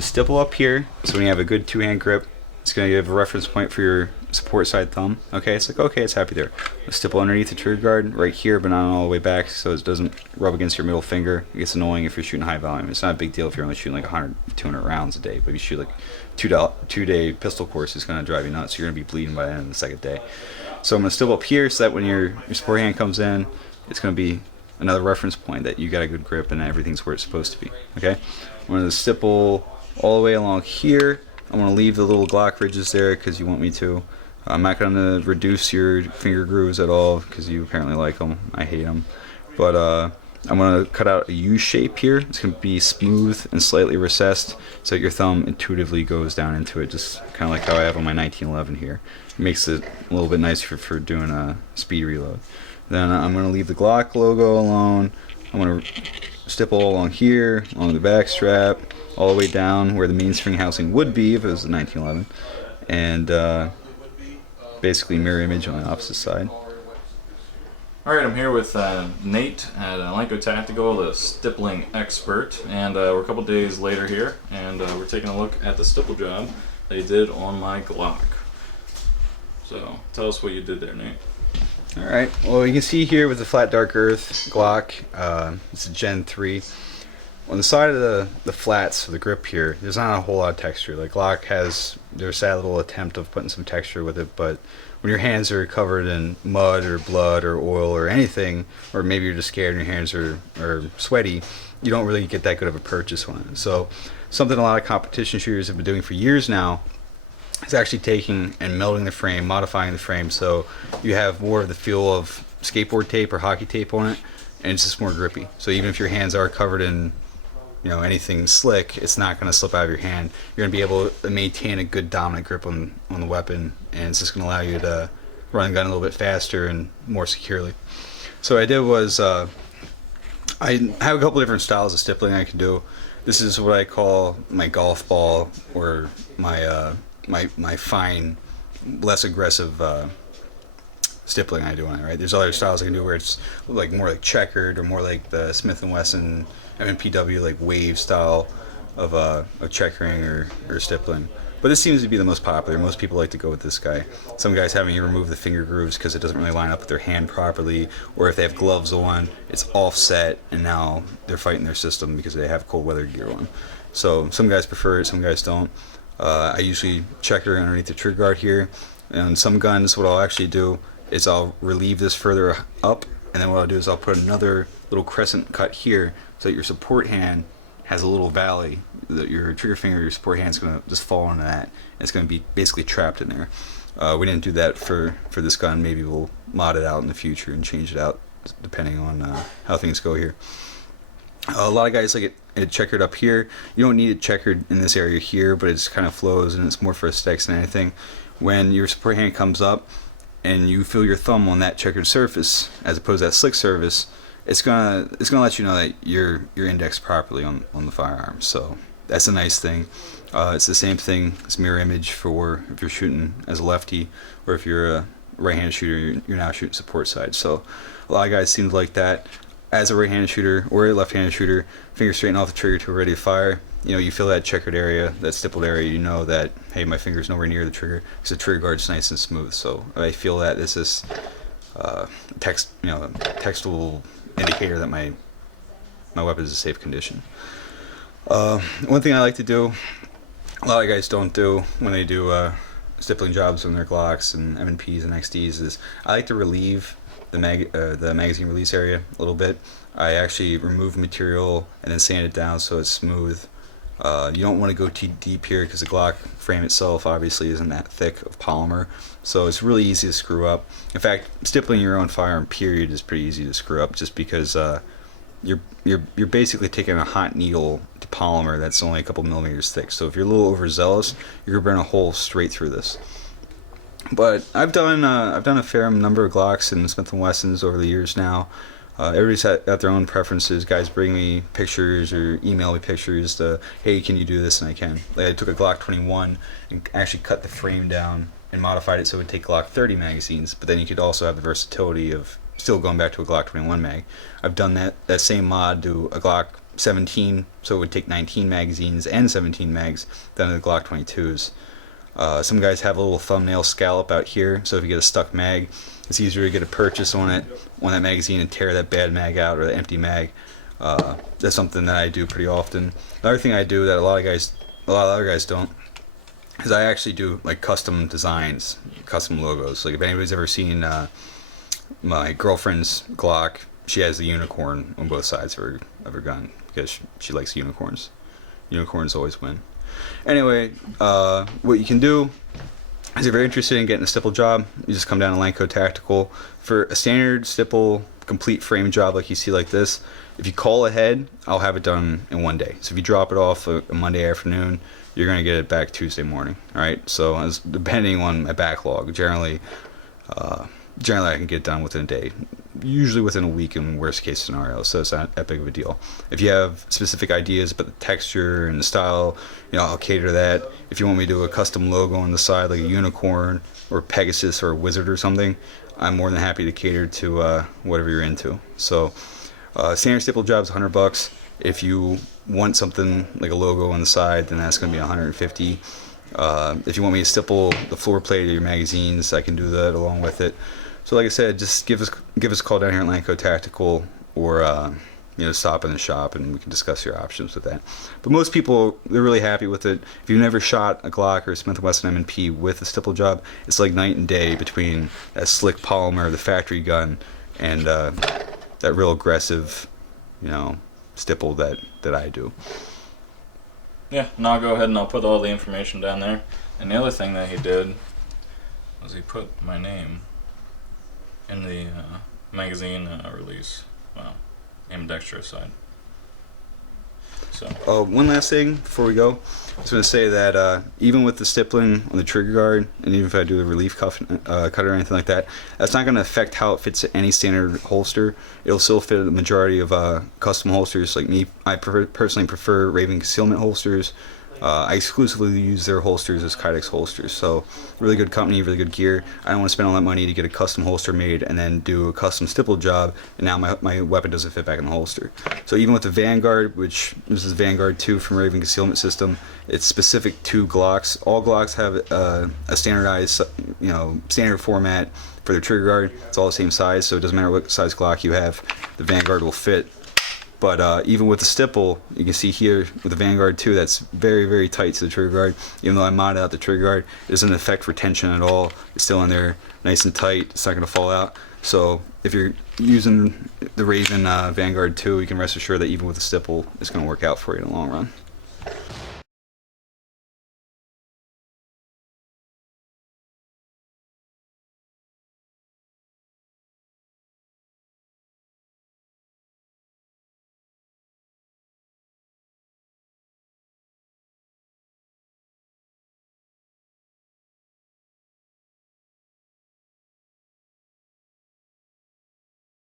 gonna stipple up here, so when you have a good two-hand grip, it's gonna give a reference point for your support side thumb. Okay, it's like, okay, it's happy there. A stipple underneath the trigger guard right here, but not all the way back, so it doesn't rub against your middle finger. It gets annoying if you're shooting high volume. It's not a big deal if you're only shooting like 100, 200 rounds a day, but if you shoot like two-day pistol course, it's gonna drive you nuts. You're gonna be bleeding by the end of the second day. So I'm gonna stipple up here so that when your support hand comes in, it's gonna be another reference point that you got a good grip and everything's where it's supposed to be. Okay, I'm gonna stipple all the way along here. I'm going to leave the little Glock ridges there because you want me to. I'm not going to reduce your finger grooves at all because you apparently like them. I hate them. But I'm going to cut out a U shape here. It's going to be smooth and slightly recessed so that your thumb intuitively goes down into it, just kind of like how I have on my 1911 here. It makes it a little bit nicer for doing a speed reload. Then I'm going to leave the Glock logo alone. I'm going to stipple along here, along the back strap, all the way down where the mainspring housing would be if it was the 1911, and basically mirror image on the opposite side. Alright, I'm here with Nate at Lanco Tactical, the stippling expert, and we're a couple days later here, and we're taking a look at the stipple job they did on my Glock. So, tell us what you did there, Nate. Alright, well you can see here with the flat dark earth Glock, it's a Gen 3. On the side of the flats of the grip here, there's not a whole lot of texture. Like Glock has their sad little attempt of putting some texture with it, but when your hands are covered in mud or blood or oil or anything, or maybe you're just scared and your hands are sweaty, you don't really get that good of a purchase on it. So something a lot of competition shooters have been doing for years now is actually taking and melding the frame, modifying the frame so you have more of the feel of skateboard tape or hockey tape on it, and it's just more grippy. So even if your hands are covered in anything slick, it's not going to slip out of your hand. You're going to be able to maintain a good dominant grip on the weapon, and it's just going to allow you to run the gun a little bit faster and more securely. So what I did was I have a couple different styles of stippling I can do. This is what I call my golf ball, or my my fine, less aggressive stippling I do on it. Right? There's other styles I can do where it's like more like checkered, or more like the Smith & Wesson MPW like wave style of checkering or stippling. But this seems to be the most popular. Most people like to go with this guy. Some guys having you remove the finger grooves because it doesn't really line up with their hand properly, or if they have gloves on, it's offset and now they're fighting their system because they have cold weather gear on. So some guys prefer it, some guys don't. I usually checker underneath the trigger guard here. And some guns, what I'll actually do is I'll relieve this further up, and then what I'll do is I'll put another little crescent cut here so that your support hand has a little valley, that your trigger finger, your support hand is going to just fall into that, and it's going to be basically trapped in there. We didn't do that for this gun. Maybe we'll mod it out in the future and change it out depending on how things go here. A lot of guys like it checkered up here. You don't need it checkered in this area here, but it just kind of flows, and it's more for aesthetics than anything. When your support hand comes up and you feel your thumb on that checkered surface as opposed to that slick surface, it's gonna let you know that you're indexed properly on the firearm. So that's a nice thing. It's the same thing as mirror image for if you're shooting as a lefty, or if you're a right-handed shooter, you're now shooting support side. So a lot of guys seem to like that. As a right-handed shooter or a left-handed shooter, finger straighten off the trigger till ready to fire. You feel that checkered area, that stippled area. You know that, hey, my finger's nowhere near the trigger because the trigger guard's nice and smooth. So I feel that this is textual indicator that my weapon is in safe condition. One thing I like to do, a lot of guys don't do when they do stippling jobs on their Glocks and M&Ps and XDs, is I like to relieve the magazine release area a little bit. I actually remove material and then sand it down so it's smooth. You don't want to go too deep here because the Glock frame itself obviously isn't that thick of polymer, so it's really easy to screw up. In fact, stippling your own firearm period is pretty easy to screw up, just because you're basically taking a hot needle to polymer that's only a couple millimeters thick. So if you're a little overzealous, you're gonna burn a hole straight through this. But I've done a fair number of Glocks and Smith & Wessons over the years now. Everybody's got their own preferences. Guys bring me pictures or email me pictures to, hey, can you do this? And I can. Like, I took a Glock 21 and actually cut the frame down and modified it so it would take Glock 30 magazines, but then you could also have the versatility of still going back to a Glock 21 mag. I've done that same mod to a Glock 17, so it would take 19 magazines and 17 mags than the Glock 22s. Some guys have a little thumbnail scallop out here, so if you get a stuck mag, it's easier to get a purchase on that magazine and tear that bad mag out or the empty mag. That's something that I do pretty often. Another thing I do that a lot of other guys don't is I actually do like custom designs, custom logos. Like if anybody's ever seen my girlfriend's Glock, she has the unicorn on both sides of her gun because she likes unicorns. Unicorns always win. Anyway, what you can do is if you're interested in getting a stipple job, you just come down to Lanco Tactical. For a standard stipple complete frame job like you see like this, if you call ahead, I'll have it done in 1 day. So if you drop it off a Monday afternoon, you're going to get it back Tuesday morning. Alright, so depending on my backlog, generally I can get it done within a day. Usually within a week in worst case scenario, so it's not that big of a deal. If you have specific ideas about the texture and the style, I'll cater to that. If you want me to do a custom logo on the side like a unicorn or Pegasus or a wizard or something, I'm more than happy to cater to whatever you're into. So standard stipple job's $100. If you want something like a logo on the side, then that's going to be $150. If you want me to stipple the floor plate of your magazines, I can do that along with it. So like I said, just give us a call down here at Lanco Tactical, or stop in the shop and we can discuss your options with that. But most people, they're really happy with it. If you've never shot a Glock or a Smith & Wesson M&P with a stipple job, it's like night and day between that slick polymer, the factory gun, and that real aggressive, stipple that I do. Yeah, and I'll go ahead and I'll put all the information down there. And the other thing that he did was he put my name in the magazine release, ambidextrous side. So. One last thing before we go, I was going to say that even with the stippling on the trigger guard, and even if I do the relief cut or anything like that, that's not going to affect how it fits any standard holster. It'll still fit the majority of custom holsters. Like me, I personally prefer Raven concealment holsters. I exclusively use their holsters as Kydex holsters. So really good company, really good gear. I don't want to spend all that money to get a custom holster made and then do a custom stipple job, and now my weapon doesn't fit back in the holster. So even with the Vanguard, which this is Vanguard 2 from Raven Concealment System, it's specific to Glocks. All Glocks have a standardized, standard format for their trigger guard. It's all the same size, so it doesn't matter what size Glock you have, the Vanguard will fit. But even with the stipple, you can see here with the Vanguard 2, that's very, very tight to the trigger guard. Even though I modded out the trigger guard, it doesn't affect retention at all. It's still in there nice and tight. It's not going to fall out. So if you're using the Raven Vanguard 2, you can rest assured that even with the stipple, it's going to work out for you in the long run.